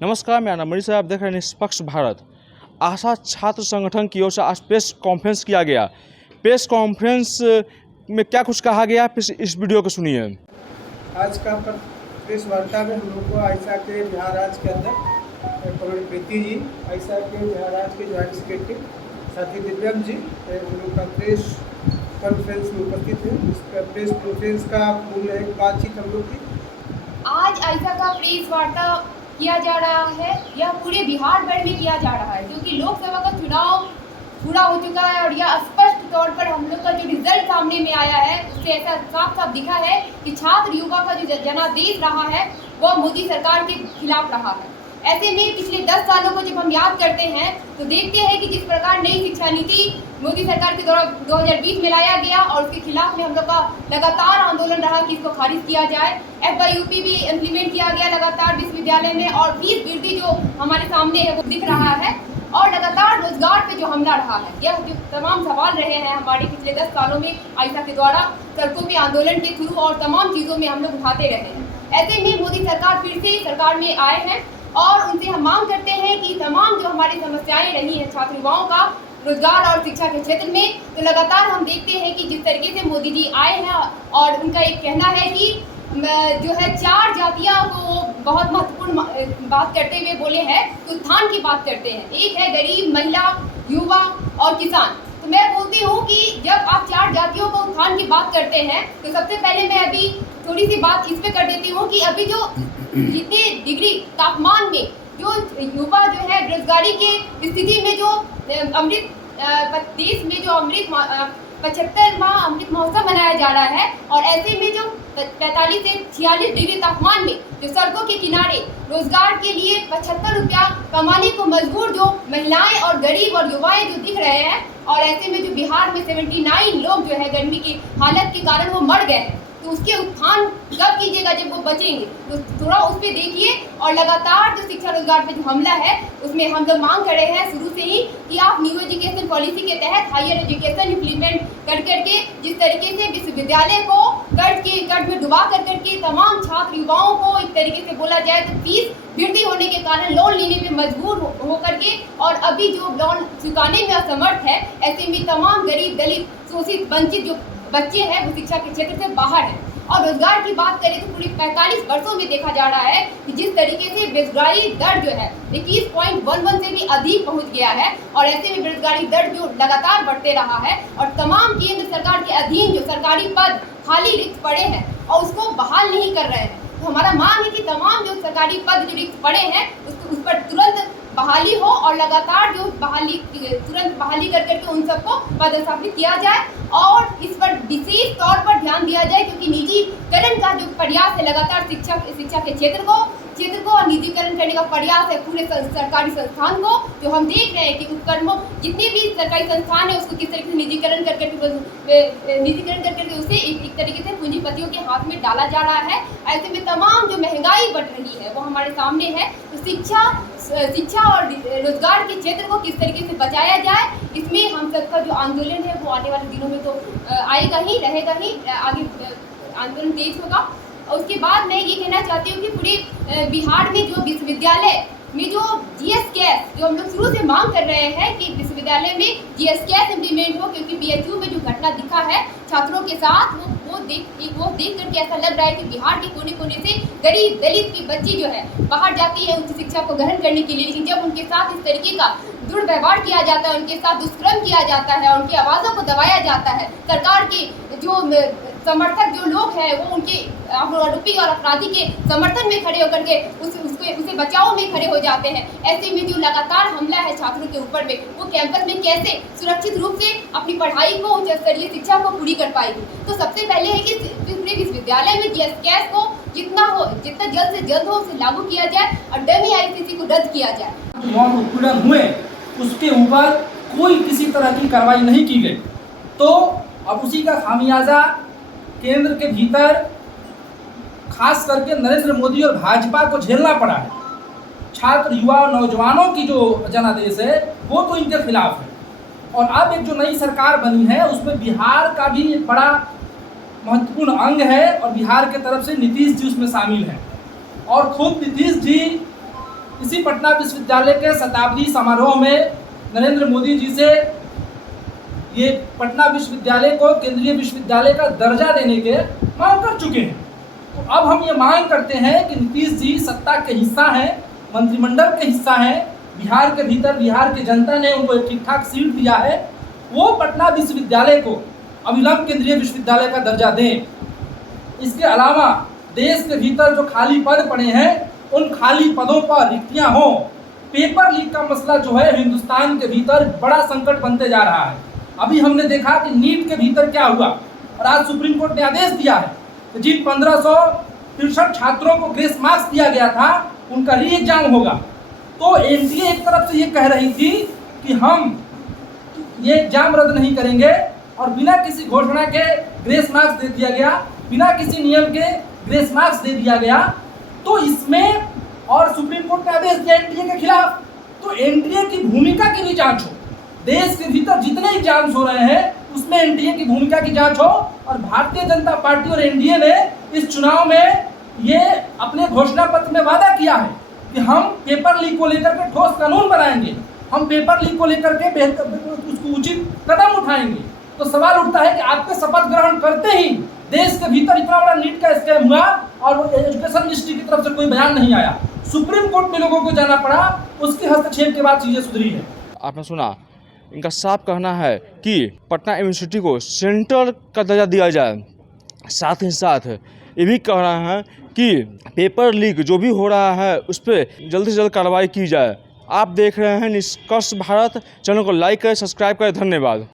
नमस्कार, मेरा नाम मनीष है। आप देख रहे हैं निष्पक्ष भारत। आशा छात्र संगठन की ओर से आज प्रेस कॉन्फ्रेंस किया गया। प्रेस कॉन्फ्रेंस में क्या कुछ कहा गया, फिर इस वीडियो को सुनिए। आज का प्रेस वार्ता में हम लोग को आयशा के बिहार राज्य के अंदर कमल प्रीति जी, आयशा के बिहार राज्य के ज्वाइंट सेक्रेटरी साथी दिव्यम जी हम लोग का प्रेस कॉन्फ्रेंस में उपस्थित है। इस प्रेस कॉन्फ्रेंस का मूल एक बातचीत हम लोग की। आज आयशा का प्रेस वार्ता किया जा रहा है। यह पूरे बिहार भर में किया जा रहा है क्योंकि लोकसभा का चुनाव पूरा हो चुका है और यह स्पष्ट तौर पर हम लोग का जो रिजल्ट सामने में आया है उससे ऐसा साफ साफ दिखा है कि छात्र युवा का जो जनादेश रहा है वह मोदी सरकार के खिलाफ रहा है। ऐसे में पिछले 10 सालों को जब हम याद करते हैं तो देखते हैं कि जिस प्रकार नई शिक्षा नीति मोदी सरकार के द्वारा 2020 में लाया गया और उसके खिलाफ में हम लोग का लगातार आंदोलन रहा कि इसको खारिज किया जाए। FYUP भी इम्प्लीमेंट किया गया लगातार विश्वविद्यालय में और फीस वृद्धि जो हमारे सामने है वो दिख रहा है और लगातार रोजगार पे जो हमला रहा है। यह जो तमाम सवाल रहे हैं हमारे पिछले 10 सालों में आयशा के द्वारा सड़कों पे आंदोलन के थ्रू और तमाम चीज़ों में हम लोग उठाते रहे हैं। ऐसे में मोदी सरकार फिर से सरकार में आए हैं और उनसे हम मांग करते हैं कि तमाम जो हमारी समस्याएं रही हैं छात्र युवाओं का रोजगार और शिक्षा के क्षेत्र में, तो लगातार हम देखते हैं कि जिस तरीके से मोदी जी आए हैं और उनका एक कहना है कि जो है 4 जातियों को बहुत महत्वपूर्ण बात करते हुए बोले हैं तो उत्थान की बात करते हैं। एक है गरीब, महिला, युवा और किसान। तो मैं बोलती हूँ कि जब आप 4 जातियों को उत्थान की बात करते हैं तो सबसे पहले मैं अभी थोड़ी सी बात इस पे कर देती हूँ कि अभी जो जितने डिग्री तापमान में जो युवा जो है बेरोजगारी के स्थिति में जो देश में जो 75वां अमृत महोत्सव मनाया जा रहा है और ऐसे में जो 45 से 46 डिग्री तापमान में जो सड़कों के किनारे रोजगार के लिए 75 रुपया कमाने को मजबूर जो महिलाएं और गरीब और युवाएं जो दिख रहे हैं और ऐसे में जो बिहार में 79 लोग जो है गर्मी की हालत के कारण वो मर गए हैं, तो उसके उत्थान कब कीजिएगा जब वो बचेंगे। तो थोड़ा उस पर देखिए और लगातार जो शिक्षा रोजगार पे जो हमला है उसमें हम लोग मांग कर रहे हैं शुरू से ही कि आप न्यू एजुकेशन पॉलिसी के तहत हायर एजुकेशन इम्प्लीमेंट करके जिस तरीके से विश्वविद्यालय को कर्ज में डुबा करके तमाम छात्र युवाओं को एक तरीके से बोला जाए तो फीस वृद्धि होने के कारण लोन लेने में मजबूर होकर के और अभी जो लोन चुकाने में असमर्थ है, ऐसे में तमाम गरीब, दलित, शोषित, वंचित जो बच्चे हैं वो शिक्षा के क्षेत्र से बाहर हैं। और रोजगार की बात करें तो पूरे 45 वर्षों में देखा जा रहा है कि जिस तरीके से बेरोजगारी दर जो है 21.11 से भी अधिक पहुंच गया है और ऐसे में बेरोजगारी दर जो लगातार बढ़ते रहा है और तमाम केंद्र सरकार के अधीन जो सरकारी पद खाली रिक्त पड़े हैं और उसको बहाल नहीं कर रहे हैं। तो हमारा मांग है कि तमाम जो सरकारी पद जो रिक्त पड़े हैं उस पर तुरंत बहाली हो और लगातार जो तुरंत बहाली करके उन सबको पदस्थापित किया जाए और इस पर विशेष तौर पर ध्यान दिया जाए क्योंकि निजीकरण का जो प्रयास है लगातार शिक्षा के क्षेत्र को निजीकरण करने का प्रयास है पूरे सरकारी संस्थान को, जो हम देख रहे हैं कि उपक्रमों जितने भी सरकारी संस्थान है उसको किस तरीके से निजीकरण करके उसे एक तरीके से पूंजीपतियों के हाथ में डाला जा रहा है। ऐसे में तमाम जो महंगाई बढ़ रही है वो हमारे सामने है। तो शिक्षा और रोजगार के क्षेत्र को किस तरीके से बचाया जाए, इसमें हम सबका जो आंदोलन है वो आने वाले दिनों में तो आएगा ही, रहेगा ही, आगे आंदोलन तेज होगा। और उसके बाद मैं ये कहना चाहती हूँ कि पूरे बिहार में जो विश्वविद्यालय में जो GS कैश जो हम लोग शुरू से मांग कर रहे हैं कि विश्वविद्यालय में GS कैश इम्प्लीमेंट हो, क्योंकि BHU में जो घटना दिखा है छात्रों के साथ वो देख करके ऐसा लग रहा है कि बिहार के कोने कोने से गरीब, दलित की बच्ची जो है बाहर जाती है उच्च शिक्षा को ग्रहण करने के लिए, लेकिन जब उनके साथ इस तरीके का दुर्व्यवहार किया जाता है, उनके साथ दुष्कर्म किया जाता है, उनकी आवाज़ों को दबाया जाता है, सरकार के जो समर्थक जो लोग हैं वो उनके आरोपी और अपराधी के समर्थन में खड़े होकर के उसे बचाव में खड़े हो जाते हैं। ऐसे में जो लगातार हमला है छात्रों के ऊपर में वो कैंपस में कैसे सुरक्षित रूप से अपनी पढ़ाई को, उच्च स्तरीय शिक्षा को पूरी कर पाएगी। तो सबसे पहले है कि पूरे विश्वविद्यालय में GS कैश को जितना जल्द से जल्द हो उसे लागू किया जाए और डमी ICC को रद्द किया जाए। उत्पीड़न हुए उसके ऊपर कोई किसी तरह की कार्रवाई नहीं की गई, तो अब उसी का खामियाजा केंद्र के भीतर खास करके नरेंद्र मोदी और भाजपा को झेलना पड़ा है। छात्र, युवा और नौजवानों की जो जनादेश है वो तो इनके खिलाफ है और अब एक जो नई सरकार बनी है उसमें बिहार का भी एक बड़ा महत्वपूर्ण अंग है और बिहार के तरफ से नीतीश जी उसमें शामिल हैं और खुद नीतीश जी इसी पटना विश्वविद्यालय के शताब्दी समारोह में नरेंद्र मोदी जी से ये पटना विश्वविद्यालय को केंद्रीय विश्वविद्यालय का दर्जा देने के मांग कर चुके हैं। तो अब हम ये मांग करते हैं कि नीतीश जी सत्ता के हिस्सा हैं, मंत्रिमंडल के हिस्सा हैं, बिहार के भीतर बिहार की जनता ने उनको एक ठीक ठाक सीट दिया है, वो पटना विश्वविद्यालय को अविलंब केंद्रीय विश्वविद्यालय का दर्जा दें। इसके अलावा देश के भीतर जो खाली पद पड़े हैं, उन खाली पदों पर रिक्तियां हों। पेपर लीक का मसला जो है हिंदुस्तान के भीतर बड़ा संकट बनते जा रहा है। अभी हमने देखा कि नीट के भीतर क्या हुआ, और आज सुप्रीम कोर्ट ने आदेश दिया है कि जिन 1563 छात्रों को ग्रेस मार्क्स दिया गया था, उनका री एग्जाम होगा। तो एनटीए एक तरफ से ये कह रही थी कि हम ये एग्जाम रद्द नहीं करेंगे, और बिना किसी घोषणा के ग्रेस मार्क्स दे दिया गया, बिना किसी नियम के ग्रेस मार्क्स दे दिया गया। तो इसमें और सुप्रीम कोर्ट ने आदेश दिया एनटीए के खिलाफ, तो एनटीए की भूमिका की भी जांच हो। देश के भीतर जितने एग्जाम्स हो रहे हैं उसमें एनटीए की भूमिका की जांच हो। और भारतीय जनता पार्टी और एनडीए ने इस चुनाव में ये अपने घोषणा पत्र में वादा किया है कि हम पेपर लीक को लेकर के ठोस कानून बनाएंगे, हम पेपर लीक को लेकर के बेहतर उसको उचित कदम उठाएंगे। तो सवाल उठता है कि आपके शपथ ग्रहण करते ही देश के भीतर इतना बड़ा नीट का स्कैम हुआ और एजुकेशन मिनिस्ट्री की तरफ से कोई बयान नहीं आया, सुप्रीम कोर्ट में लोगों को जाना पड़ा, उसके हस्तक्षेप के बाद चीजें सुधरी है। आपने सुना, इनका साफ कहना है कि पटना यूनिवर्सिटी को सेंटर का दर्जा दिया जाए। साथ ही साथ ये भी कह रहे हैं कि पेपर लीक जो भी हो रहा है उस पर जल्द से जल्द कार्रवाई की जाए। आप देख रहे हैं निष्कर्ष भारत। चैनल को लाइक करें, सब्सक्राइब करें। धन्यवाद।